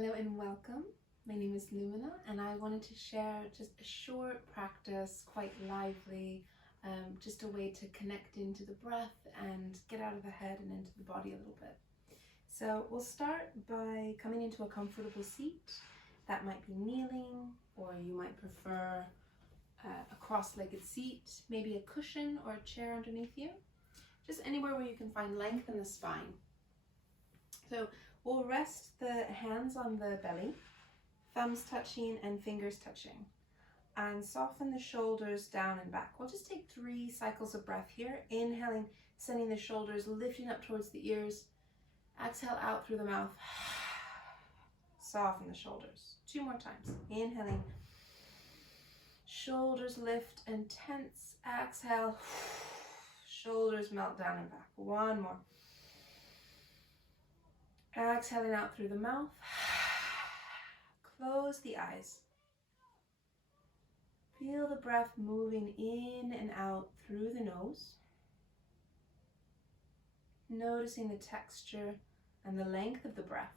Hello and welcome. My name is Lumina and I wanted to share just a short practice, quite lively, just a way to connect into the breath and get out of the head and into the body a little bit. So we'll start by coming into a comfortable seat. That might be kneeling, or you might prefer a cross-legged seat, maybe a cushion or a chair underneath you. Just anywhere where you can find length in the spine. So we'll rest the hands on the belly, thumbs touching and fingers touching, and soften the shoulders down and back. We'll just take 3 cycles of breath here. Inhaling, sending the shoulders lifting up towards the ears. Exhale out through the mouth. Soften the shoulders. 2 more times. Inhaling, shoulders lift and tense. Exhale, shoulders melt down and back. 1 more. Exhaling out through the mouth. Close the eyes. Feel the breath moving in and out through the nose. Noticing the texture and the length of the breath.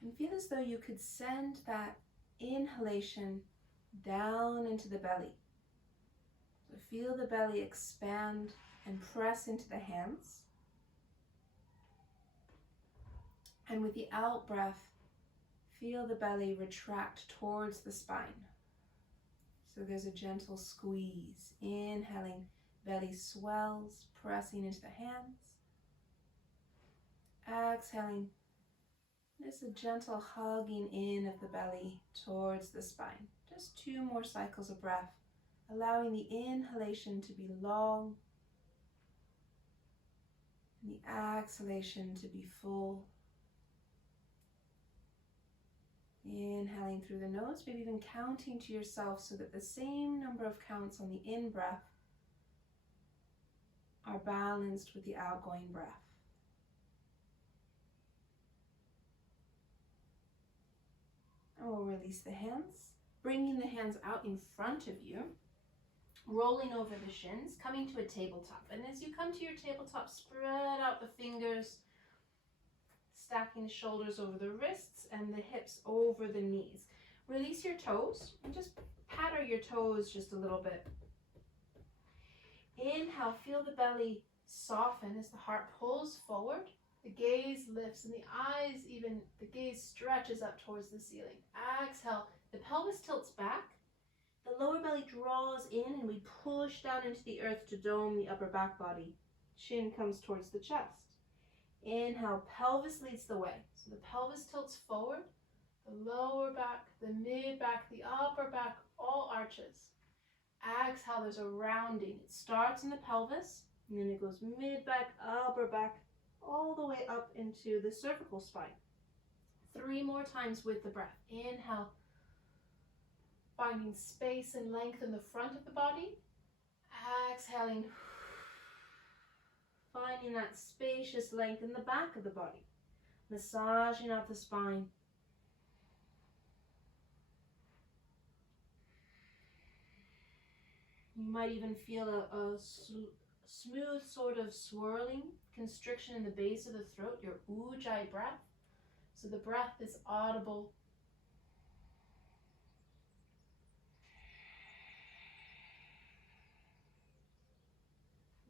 And feel as though you could send that inhalation down into the belly. So feel the belly expand and press into the hands. And with the out breath, feel the belly retract towards the spine. So there's a gentle squeeze. Inhaling, belly swells, pressing into the hands. Exhaling, just a gentle hugging in of the belly towards the spine. Just 2 more cycles of breath, allowing the inhalation to be long and the exhalation to be full. Inhaling through the nose, maybe even counting to yourself so that the same number of counts on the in-breath are balanced with the outgoing breath. And we'll release the hands, bringing the hands out in front of you, rolling over the shins, coming to a tabletop. And as you come to your tabletop, spread out the fingers, stacking the shoulders over the wrists and the hips over the knees. Release your toes and just patter your toes just a little bit. Inhale, feel the belly soften as the heart pulls forward. The gaze lifts and the eyes, even the gaze stretches up towards the ceiling. Exhale, the pelvis tilts back. The lower belly draws in and we push down into the earth to dome the upper back body. Chin comes towards the chest. Inhale, pelvis leads the way. So the pelvis tilts forward, the lower back, the mid back, the upper back, all arches. Exhale, there's a rounding. It starts in the pelvis and then it goes mid back, upper back, all the way up into the cervical spine. 3 more times with the breath. Inhale, finding space and length in the front of the body. Exhaling, finding that spacious length in the back of the body. Massaging out the spine. You might even feel a smooth sort of swirling constriction in the base of the throat, your ujjayi breath. So the breath is audible.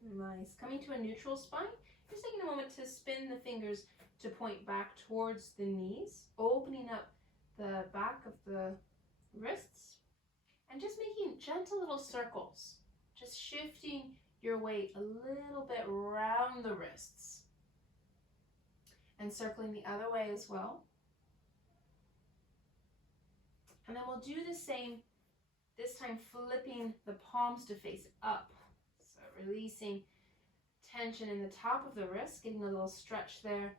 Nice. Coming to a neutral spine, just taking a moment to spin the fingers to point back towards the knees, opening up the back of the wrists, and just making gentle little circles, just shifting your weight a little bit around the wrists and circling the other way as well. And then we'll do the same, this time flipping the palms to face up. So releasing tension in the top of the wrist, getting a little stretch there.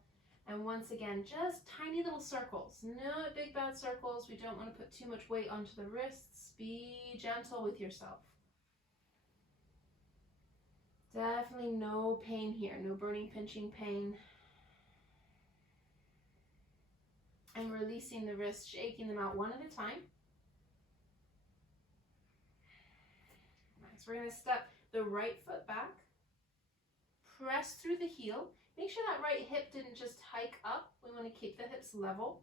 And once again, just tiny little circles, no big bad circles. We don't want to put too much weight onto the wrists. Be gentle with yourself. Definitely no pain here, no burning, pinching pain. And releasing the wrists, shaking them out one at a time. So we're going to step the right foot back, press through the heel. Make sure that right hip didn't just hike up. We want to keep the hips level.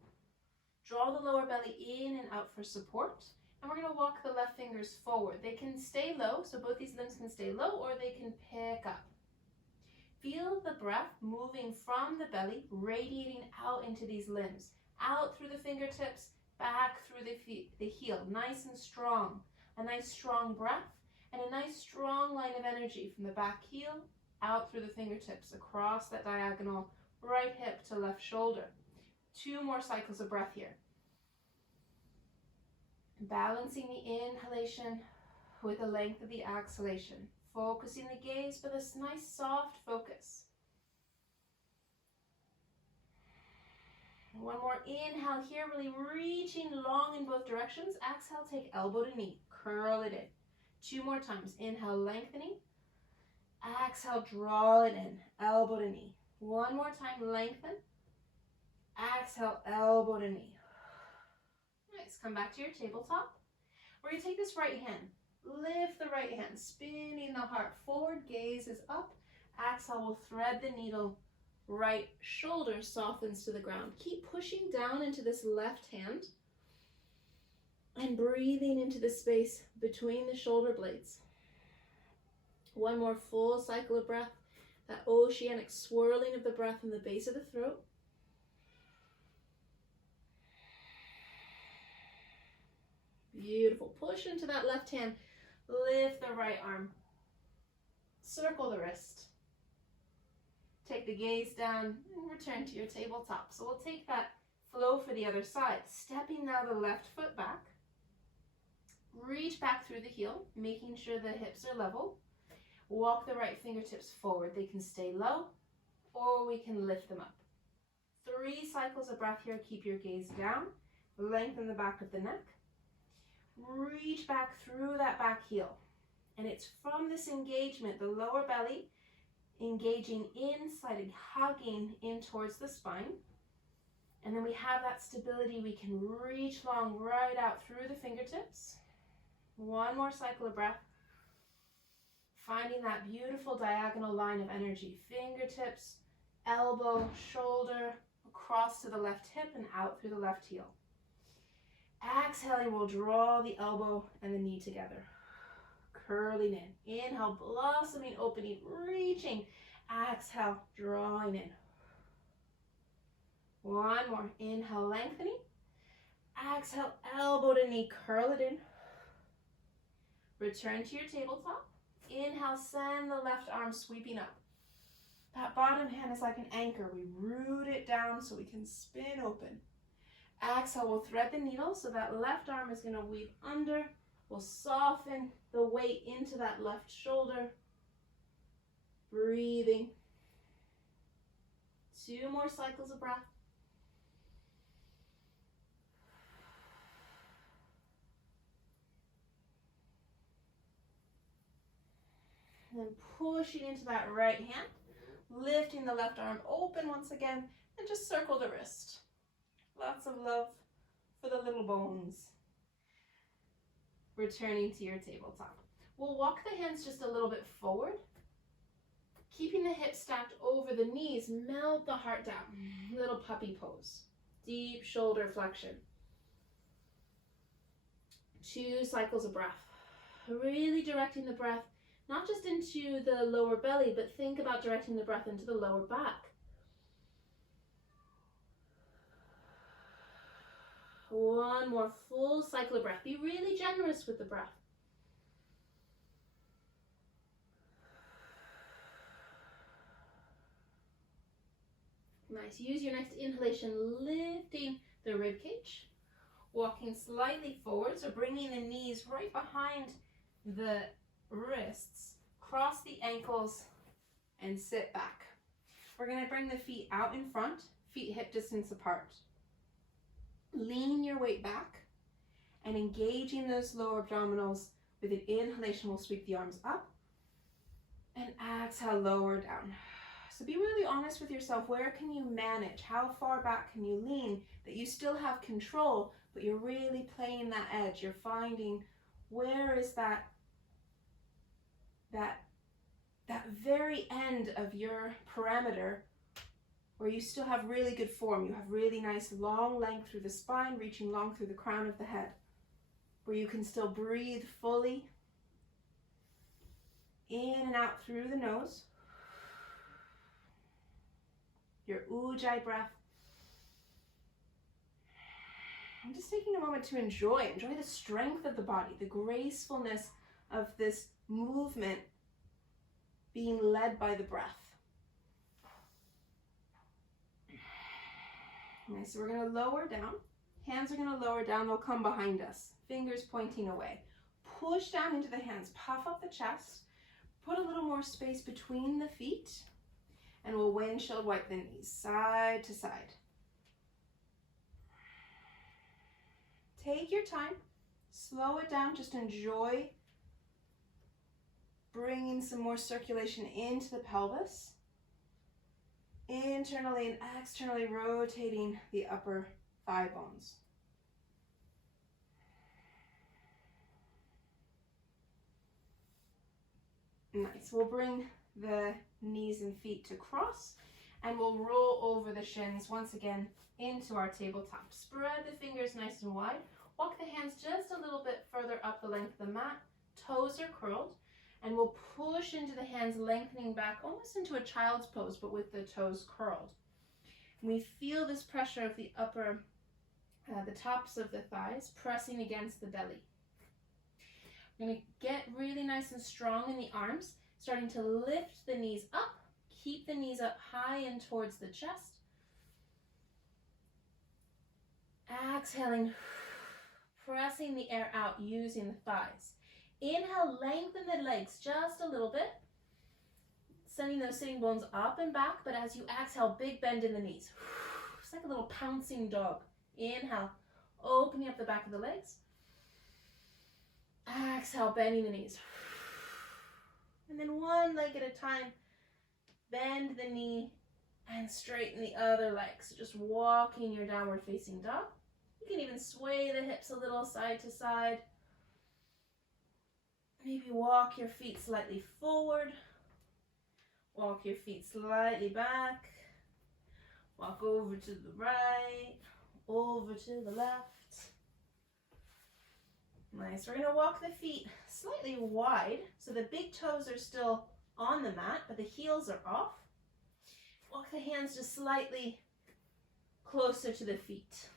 Draw the lower belly in and out for support. And we're going to walk the left fingers forward. They can stay low, so both these limbs can stay low, or they can pick up. Feel the breath moving from the belly, radiating out into these limbs. Out through the fingertips, back through the heel. Nice and strong. A nice strong breath and a nice strong line of energy from the back heel, out through the fingertips, across that diagonal, right hip to left shoulder. 2 more cycles of breath here. Balancing the inhalation with the length of the exhalation. Focusing the gaze with this nice soft focus. One more inhale here, really reaching long in both directions. Exhale, take elbow to knee, curl it in. 2 more times. Inhale, lengthening. Exhale, draw it in, elbow to knee. 1 more time, lengthen. Exhale, elbow to knee. Nice, come back to your tabletop. We're going to take this right hand, lift the right hand, spinning the heart forward, gaze is up. Exhale, we'll thread the needle. Right shoulder softens to the ground. Keep pushing down into this left hand and breathing into the space between the shoulder blades. 1 more full cycle of breath, that oceanic swirling of the breath in the base of the throat. Beautiful. Push into that left hand, lift the right arm, circle the wrist. Take the gaze down and return to your tabletop. So we'll take that flow for the other side. Stepping now the left foot back. Reach back through the heel, making sure the hips are level. Walk the right fingertips forward. They can stay low or we can lift them up. 3 cycles of breath here. Keep your gaze down. Lengthen the back of the neck. Reach back through that back heel. And it's from this engagement, the lower belly, engaging inside and hugging in towards the spine. And then we have that stability. We can reach long right out through the fingertips. 1 more cycle of breath. Finding that beautiful diagonal line of energy. Fingertips, elbow, shoulder, across to the left hip and out through the left heel. Exhaling, we'll draw the elbow and the knee together. Curling in. Inhale, blossoming, opening, reaching. Exhale, drawing in. 1 more. Inhale, lengthening. Exhale, elbow to knee, curl it in. Return to your tabletop. Inhale, send the left arm sweeping up. That bottom hand is like an anchor. We root it down so we can spin open. Exhale, we'll thread the needle, so that left arm is going to weave under. We'll soften the weight into that left shoulder. Breathing. 2 more cycles of breath. And then pushing into that right hand, lifting the left arm open once again, and just circle the wrist. Lots of love for the little bones. Returning to your tabletop. We'll walk the hands just a little bit forward. Keeping the hips stacked over the knees, melt the heart down. Little puppy pose. Deep shoulder flexion. 2 cycles of breath. Really directing the breath, not just into the lower belly, but think about directing the breath into the lower back. 1 more full cycle of breath. Be really generous with the breath. Nice. Use your next inhalation, lifting the rib cage. Walking slightly forward, so bringing the knees right behind the wrists. Cross the ankles and sit back. We're going to bring the feet out in front, feet hip distance apart. Lean your weight back and engaging those lower abdominals. With an inhalation, we'll sweep the arms up and exhale, lower down. So be really honest with yourself. Where can you manage? How far back can you lean that you still have control, but you're really playing that edge? You're finding where is that that very end of your parameter where you still have really good form. You have really nice long length through the spine, reaching long through the crown of the head, where you can still breathe fully in and out through the nose. Your Ujjayi breath. I'm just taking a moment to enjoy the strength of the body, the gracefulness of this movement being led by the breath. Nice, so we're going to lower down. Hands are going to lower down, they'll come behind us. Fingers pointing away. Push down into the hands, puff up the chest. Put a little more space between the feet. And we'll windshield wipe the knees, side to side. Take your time, slow it down, just enjoy bringing some more circulation into the pelvis. Internally and externally rotating the upper thigh bones. Nice, we'll bring the knees and feet to cross and we'll roll over the shins once again into our tabletop. Spread the fingers nice and wide. Walk the hands just a little bit further up the length of the mat. Toes are curled. And we'll push into the hands, lengthening back almost into a child's pose, but with the toes curled. And we feel this pressure of the upper, the tops of the thighs pressing against the belly. We're going to get really nice and strong in the arms, starting to lift the knees up. Keep the knees up high and towards the chest. Exhaling, pressing the air out using the thighs. Inhale, lengthen the legs just a little bit, sending those sitting bones up and back, but as you exhale, big bend in the knees. It's like a little pouncing dog. Inhale, opening up the back of the legs. Exhale, bending the knees. And then one leg at a time, bend the knee and straighten the other leg. So just walking your downward facing dog. You can even sway the hips a little side to side. Maybe walk your feet slightly forward, walk your feet slightly back, walk over to the right, over to the left. Nice, we're going to walk the feet slightly wide, so the big toes are still on the mat, but the heels are off. Walk the hands just slightly closer to the feet.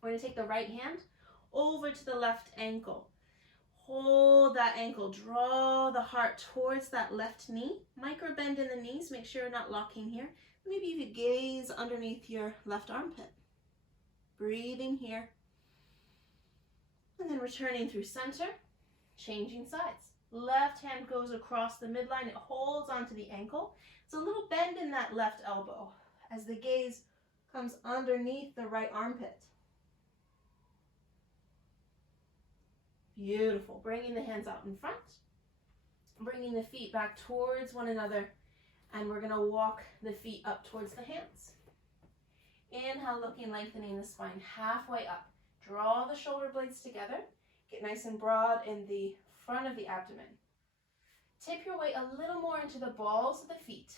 We're going to take the right hand over to the left ankle. Hold that ankle, draw the heart towards that left knee. Micro bend in the knees, make sure you're not locking here. Maybe you could gaze underneath your left armpit. Breathing here. And then returning through center, changing sides. Left hand goes across the midline, it holds onto the ankle. It's a little bend in that left elbow as the gaze comes underneath the right armpit. Beautiful. Bringing the hands out in front, bringing the feet back towards one another, and we're going to walk the feet up towards the hands. Inhale, looking, lengthening the spine halfway up. Draw the shoulder blades together. Get nice and broad in the front of the abdomen. Tip your weight a little more into the balls of the feet.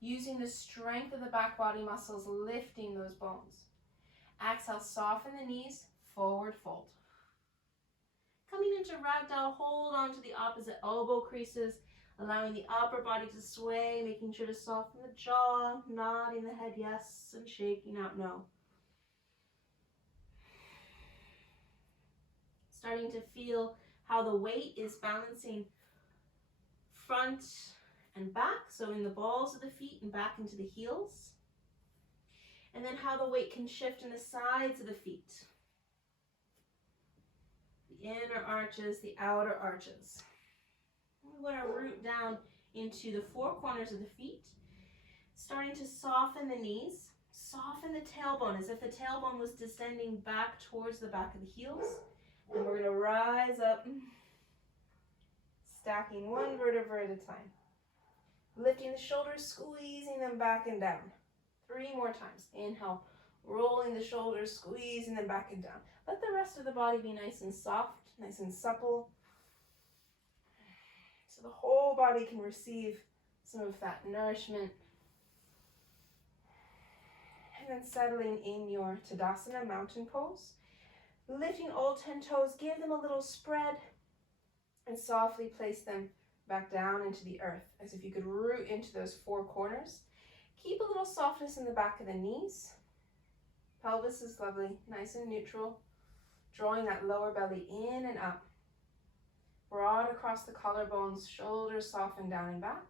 Using the strength of the back body muscles, lifting those bones. Exhale, soften the knees, forward fold. Coming into ragdoll, hold on to the opposite elbow creases, allowing the upper body to sway, making sure to soften the jaw, nodding the head yes, and shaking out no. Starting to feel how the weight is balancing front and back, so in the balls of the feet and back into the heels. And then how the weight can shift in the sides of the feet. The inner arches, the outer arches. We want to root down into the four corners of the feet, starting to soften the knees, soften the tailbone as if the tailbone was descending back towards the back of the heels. And we're going to rise up, stacking one vertebra at a time. Lifting the shoulders, squeezing them back and down. 3 more times. Inhale, rolling the shoulders, squeezing them back and down. Let the rest of the body be nice and soft, nice and supple. So the whole body can receive some of that nourishment. And then settling in your Tadasana mountain pose. Lifting all 10 toes, give them a little spread and softly place them back down into the earth as if you could root into those four corners. Keep a little softness in the back of the knees. Pelvis is lovely, nice and neutral. Drawing that lower belly in and up. Broad across the collarbones, shoulders soften down and back.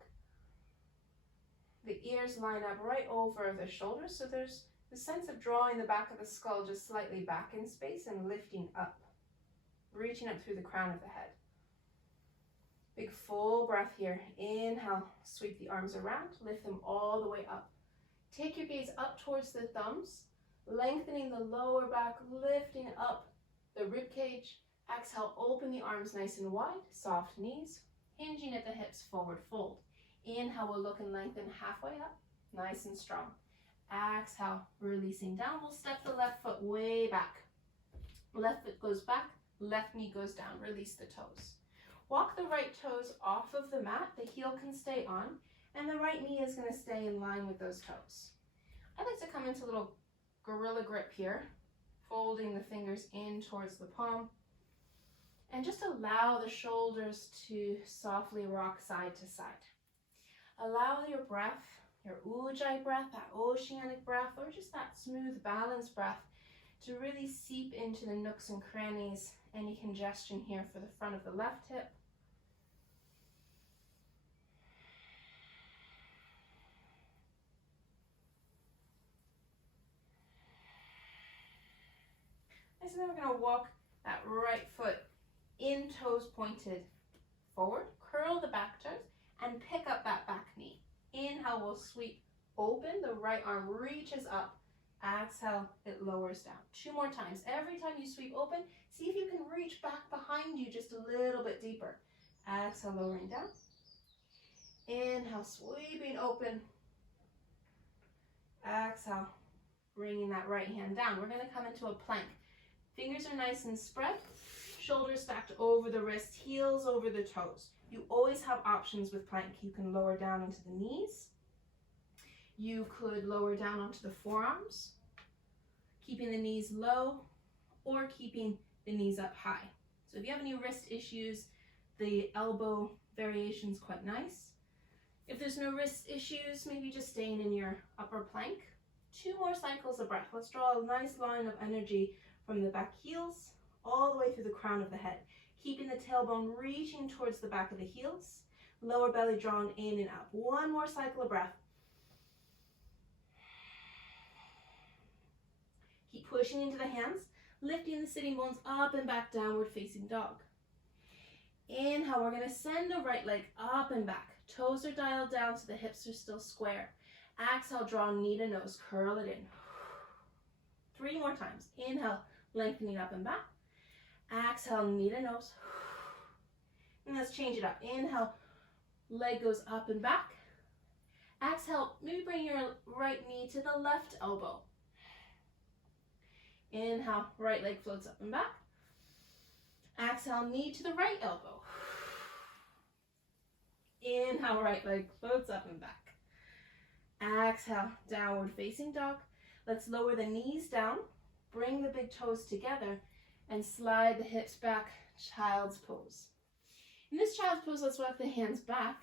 The ears line up right over the shoulders, so there's the sense of drawing the back of the skull just slightly back in space and lifting up, reaching up through the crown of the head. Big full breath here. Inhale, sweep the arms around, lift them all the way up. Take your gaze up towards the thumbs, lengthening the lower back, lifting up the rib cage. Exhale, open the arms nice and wide, soft knees, hinging at the hips, forward fold. Inhale, we'll look and lengthen halfway up, nice and strong. Exhale, releasing down. We'll step the left foot way back. Left foot goes back, left knee goes down. Release the toes. Walk the right toes off of the mat. The heel can stay on, and the right knee is going to stay in line with those toes. I like to come into a little gorilla grip here, folding the fingers in towards the palm, and just allow the shoulders to softly rock side to side. Allow your breath, your ujjayi breath, that oceanic breath, or just that smooth, balanced breath to really seep into the nooks and crannies. Any congestion here for the front of the left hip. And so then we're going to walk that right foot in, toes pointed forward. Curl the back toes and pick up that back knee. Inhale, we'll sweep open. The right arm reaches up. Exhale, it lowers down. 2 more times. Every time you sweep open, see if you can reach back behind you just a little bit deeper. Exhale, lowering down. Inhale, sweeping open. Exhale, bringing that right hand down. We're going to come into a plank. Fingers are nice and spread. Shoulders stacked over the wrist, heels over the toes. You always have options with plank. You can lower down into the knees. You could lower down onto the forearms, keeping the knees low or keeping the knees up high. So if you have any wrist issues, the elbow variation is quite nice. If there's no wrist issues, maybe just staying in your upper plank. 2 more cycles of breath. Let's draw a nice line of energy from the back heels all the way through the crown of the head, keeping the tailbone reaching towards the back of the heels, lower belly drawn in and up. 1 more cycle of breath. Keep pushing into the hands, lifting the sitting bones up and back, downward facing dog. Inhale, we're going to send the right leg up and back. Toes are dialed down so the hips are still square. Exhale, draw knee to nose, curl it in. 3 more times. Inhale, lengthening up and back. Exhale, knee to nose. And let's change it up. Inhale, leg goes up and back. Exhale, maybe bring your right knee to the left elbow. Inhale, right leg floats up and back. Exhale, knee to the right elbow. Inhale, right leg floats up and back. Exhale, downward facing dog. Let's lower the knees down, bring the big toes together, and slide the hips back, child's pose. In this child's pose, let's walk the hands back,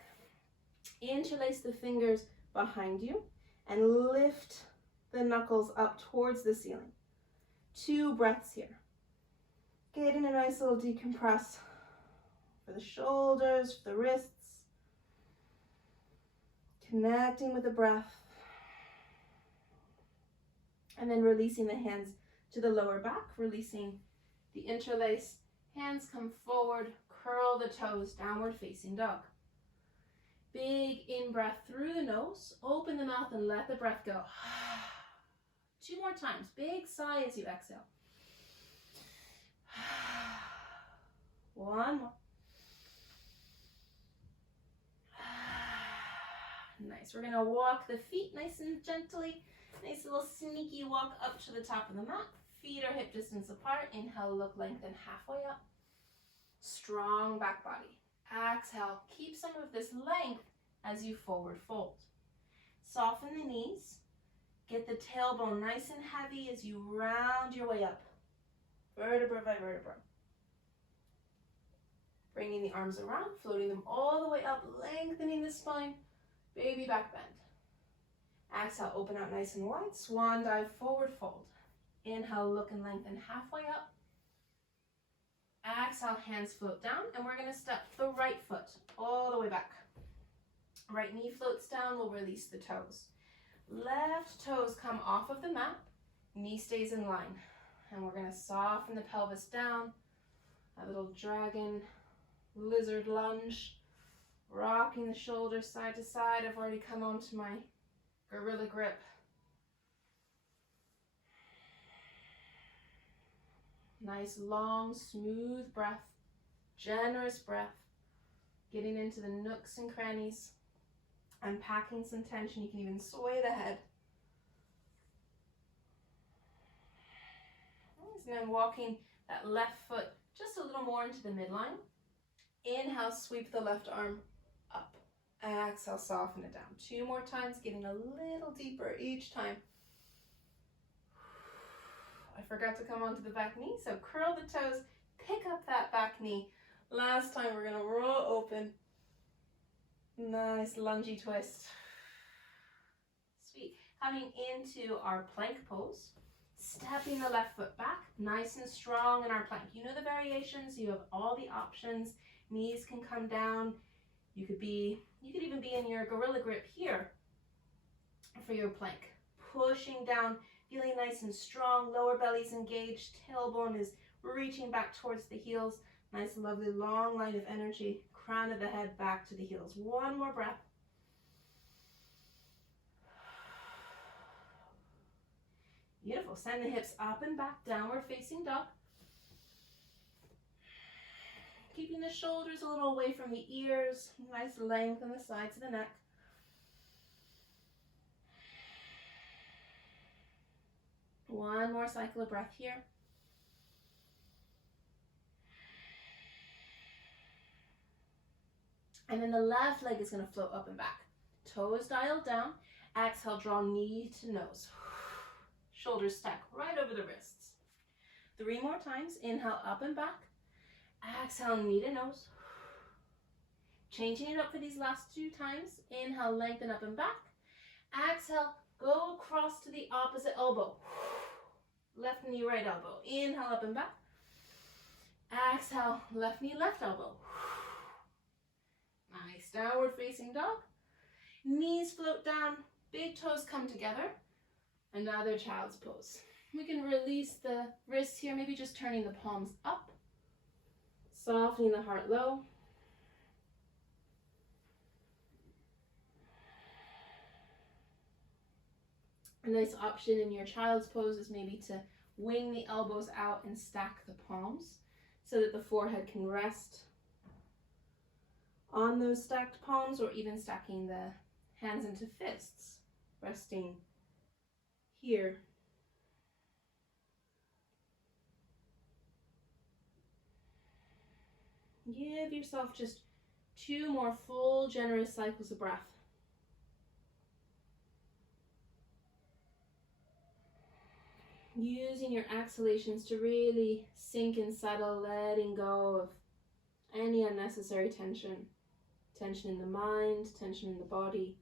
interlace the fingers behind you, and lift the knuckles up towards the ceiling. 2 breaths here. Getting a nice little decompress for the shoulders, for the wrists. Connecting with the breath. And then releasing the hands to the lower back, releasing the interlace. Hands come forward, curl the toes, downward facing dog. Big in-breath through the nose, open the mouth and let the breath go. 2 more times, big sigh as you exhale. 1 more. Nice, we're gonna walk the feet nice and gently. Nice little sneaky walk up to the top of the mat. Feet are hip distance apart. Inhale, look, lengthen halfway up. Strong back body. Exhale, keep some of this length as you forward fold. Soften the knees. Get the tailbone nice and heavy as you round your way up, vertebra by vertebra. Bringing the arms around, floating them all the way up, lengthening the spine, baby back bend. Exhale, open out nice and wide, swan dive, forward fold. Inhale, look and lengthen halfway up. Exhale, hands float down, and we're gonna step the right foot all the way back. Right knee floats down, we'll release the toes. Left toes come off of the mat, knee stays in line. And we're gonna soften the pelvis down, a little dragon, lizard lunge, rocking the shoulders side to side. I've already come onto my gorilla grip. Nice, long, smooth breath, generous breath, getting into the nooks and crannies, unpacking some tension. You can even sway the head. And then walking that left foot just a little more into the midline. Inhale, sweep the left arm up. Exhale, soften it down. 2 more times, getting a little deeper each time. I forgot to come onto the back knee, so curl the toes, pick up that back knee. Last time, we're gonna roll open. Nice lungy twist. Sweet. Coming into our plank pose. Stepping the left foot back, nice and strong in our plank. You know the variations, you have all the options. Knees can come down. You could even be in your gorilla grip here for your plank. Pushing down, feeling nice and strong, lower belly's engaged, tailbone is reaching back towards the heels. Nice, lovely, long line of energy, crown of the head back to the heels. 1 more breath. Beautiful. Send the hips up and back, downward facing dog. Keeping the shoulders a little away from the ears. Nice length on the sides of the neck. One more cycle of breath here. And then the left leg is going to float up and back. Toes dialed down. Exhale, draw knee to nose. Shoulders stack right over the wrists. 3 more times. Inhale, up and back. Exhale, knee to nose. Changing it up for these last 2 times. Inhale, lengthen up and back. Exhale, go across to the opposite elbow. Left knee, right elbow. Inhale, up and back. Exhale, left knee, left elbow. Nice, downward facing dog. Knees float down, big toes come together. Another child's pose. We can release the wrists here, maybe just turning the palms up. Softening the heart low. A nice option in your child's pose is maybe to wing the elbows out and stack the palms so that the forehead can rest on those stacked palms, or even stacking the hands into fists, resting here. Give yourself just 2 more full, generous cycles of breath. Using your exhalations to really sink and settle, letting go of any unnecessary tension. Tension in the mind, tension in the body.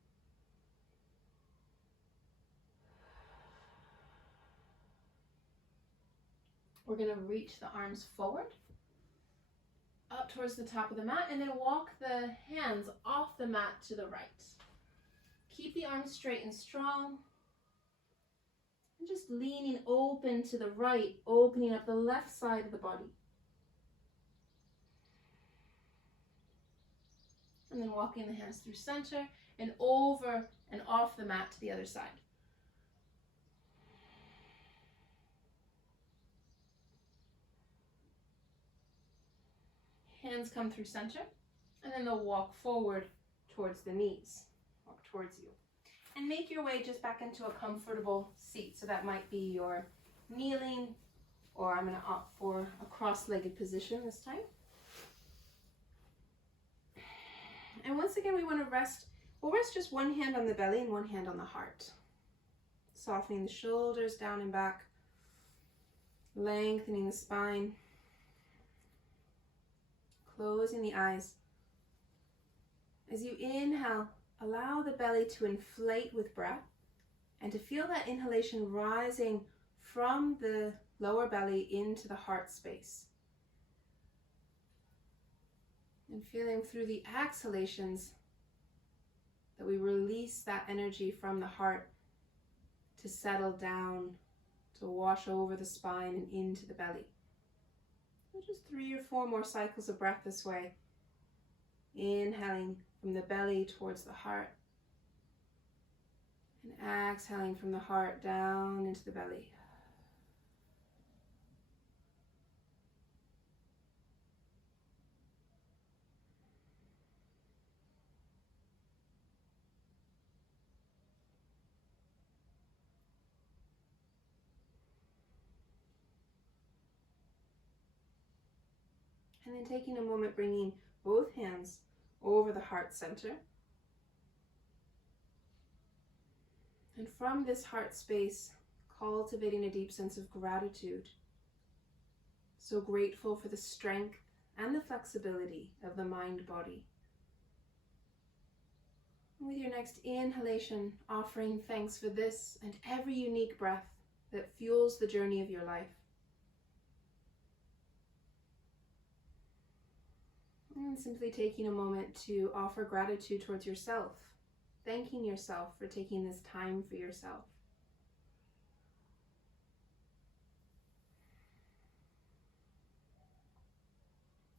We're going to reach the arms forward, up towards the top of the mat, and then walk the hands off the mat to the right. Keep the arms straight and strong. And just leaning open to the right, opening up the left side of the body. And then walking the hands through center and over and off the mat to the other side. Hands come through center, and then they'll walk forward towards the knees, walk towards you. And make your way just back into a comfortable seat. So that might be your kneeling, or I'm going to opt for a cross-legged position this time. And once again, we want to rest. We'll rest just one hand on the belly and one hand on the heart. Softening the shoulders down and back. Lengthening the spine. Closing the eyes. As you inhale, allow the belly to inflate with breath and to feel that inhalation rising from the lower belly into the heart space. And feeling through the exhalations that we release that energy from the heart to settle down, to wash over the spine and into the belly. So just 3 or 4 more cycles of breath this way. Inhaling from the belly towards the heart. And exhaling from the heart down into the belly. And then taking a moment, bringing both hands over the heart center. And from this heart space, cultivating a deep sense of gratitude. So grateful for the strength and the flexibility of the mind-body. With your next inhalation, offering thanks for this and every unique breath that fuels the journey of your life. And simply taking a moment to offer gratitude towards yourself, thanking yourself for taking this time for yourself.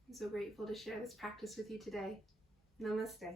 I'm so grateful to share this practice with you today. Namaste.